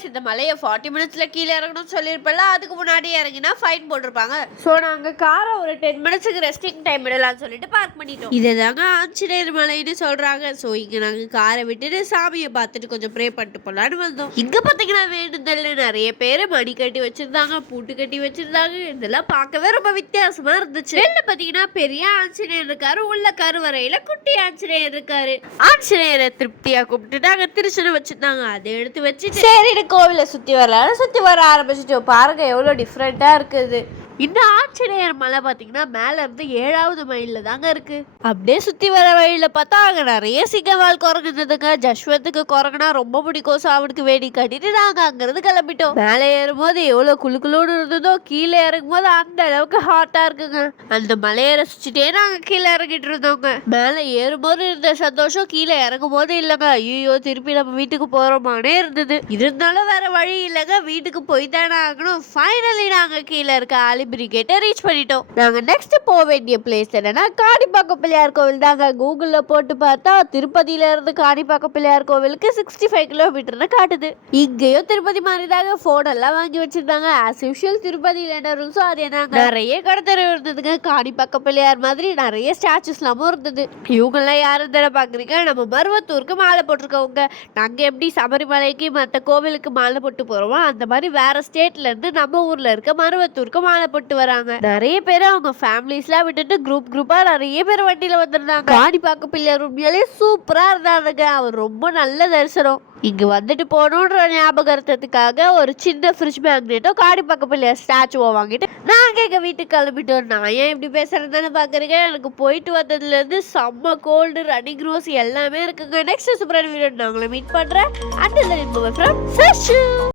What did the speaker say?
Guys இந்த மலையை 40 மினிட்ஸ்ல கீழே இறங்கணும்னு சொல்லியிருப்பல, அதுக்கு முன்னாடி இறங்கினா ஃபைன் போட்டிருப்பாங்க. ஸோ நாங்கள் காரை ஒரு 10 மினிட்ஸுக்கு ரெஸ்டிங் டைம் விடலாம்னு சொல்லிட்டு பார்க் பண்ணிட்டோம். இதை தாங்க ஆஞ்சநேயர் மலைன்னு சொல்றாங்க. ஸோ இங்கே நாங்கள் காரை விட்டுட்டு சாமியை பார்த்துட்டு கொஞ்சம் ப்ரே பண்ணிட்டு போகலான்னு வந்தோம். இங்கே பார்த்தீங்கன்னா வேண்டுதல்ல நிறைய பேர் மணி கட்டி வச்சிருந்தாங்க, பூட்டு கட்டி வச்சிருந்தாங்க. இதெல்லாம் பார்க்கவே ரொம்ப வித்தியாசமா இருந்துச்சு. வெளில பார்த்தீங்கன்னா பெரிய ஆஞ்சநேயர் இருக்காரு, உள்ள கருவறையில குட்டி ஆஞ்சநேயர் இருக்காரு. ஆஞ்சநேயரை திருப்தியா கூப்பிட்டுட்டு அங்கே திருச்சனை வச்சிருந்தாங்க. அதை எடுத்து வச்சுட்டு சரி கோவிலை சுற்றி வரலான்னு சுற்றி வர ஆரம்பிச்சிட்டோம். பாருங்க எவ்வளோ டிஃப்ரெண்ட்டாக இருக்குது. இந்த ஆஞ்சநேயர் மலை பார்த்தீங்கன்னா மேலே இருந்து 7வது மைலில் தாங்க இருக்கு. அப்படியே சுற்றி வர வழியில் பார்த்தா அங்கே நிறைய சிங்கவால் குரங்கு இருந்ததுங்க. ஜஸ்வந்துக்கு குரங்குனா ரொம்ப பிடிக்கும். ஸோ அவனுக்கு வேடி கட்டிட்டு நாங்கள் அங்கேருந்து கிளம்பிட்டோம். மேலே ஏறும்போது எவ்வளோ குழுக்குழுன்னு இருந்ததோ, கீழே இறங்கும் போது அந்த அளவுக்கு ஹாட்டாக இருக்குங்க. அந்த மலையை ரசிச்சுட்டே நாங்கள் கீழே இறங்கிட்டு இருந்தோங்க. மேலே ஏறும்போது இருந்த சந்தோஷம் கீழே இறங்கும் போது இல்லைங்க. ஐயோ திருப்பி நம்ம வீட்டுக்கு போகிறோமானே இருந்தது. இருந்தாலும் வேற வழி இல்லைங்க, வீட்டுக்கு போய் தானே ஆகணும். ஃபைனலி நாங்கள் கீழே இருக்க பிரிகேட்டை ரீச் பண்ணிட்டோம். நாங்க நெக்ஸ்ட் போக வேண்டிய பிளேஸ் என்னன்னா காணிப்பாக்கம் பிள்ளையார் கோவில் தாங்க. கூகுள்ல போட்டு பார்த்தா திருப்பதியில இருந்து காணிப்பாக்கம் பிள்ளையார் கோவிலுக்கு 65 கிலோமீட்டர்னு காட்டுது. இங்கேயும் திருப்பதி மாதிரி தாங்க போன் எல்லாம் வாங்கி வச்சிருந்தாங்க. ஆஸ் யூஷுவல் திருப்பதியில என்ன ரூல்ஸோ அது என்னங்க, நிறைய கடத்தெரு இருந்ததுங்க. காணிப்பாக்கம் பிள்ளையார் மாதிரி நிறைய ஸ்டாச்சுஸ் எல்லாமும் இருந்தது. இவங்கெல்லாம் யாரும் தானே பாக்குறீங்க, நம்ம மருவத்தூருக்கு மாலை போட்டிருக்கவங்க. நாங்க எப்படி சபரிமலைக்கு மற்ற கோவிலுக்கு மாலை போட்டு போறோமோ அந்த மாதிரி வேற ஸ்டேட்ல இருந்து நம்ம ஊர்ல இருக்க மருவத்தூருக்கு மாலை போட்டு வராங்க. நிறைய பேர் அவங்க ஃபேமிலிஸ்லாம் விட்டுட்டு குரூப்பா நிறைய பேர் வண்டியில வந்திருந்தாங்க. காணிப்பாக்கம் பிள்ளையார் உண்மையாலே சூப்பரா இருந்தாங்க. அவர் ரொம்ப நல்ல தரிசனம். இங்க வந்துட்டு போகணுன்ற ஞாபகத்துக்காக ஒரு சின்ன ஃப்ரிட்ஜ் மேக்னெட்டோ காணிப்பாக்கம் பிள்ளையார் ஸ்டாச்சுவோ வாங்கிட்டு நாங்க எங்க வீட்டுக்கு கிளம்பிட்டோம். நான் ஏன் இப்படி பேசுறதுன்னு பாக்குறீங்க, எனக்கு போயிட்டு வந்ததுல இருந்து செம்ம கோல்டு, ரன்னிங் ரோஸ் எல்லாமே இருக்குங்க. நெக்ஸ்ட் சூப்பரான வீடியோ நான் உங்களை மீட் பண்றேன். அண்ட்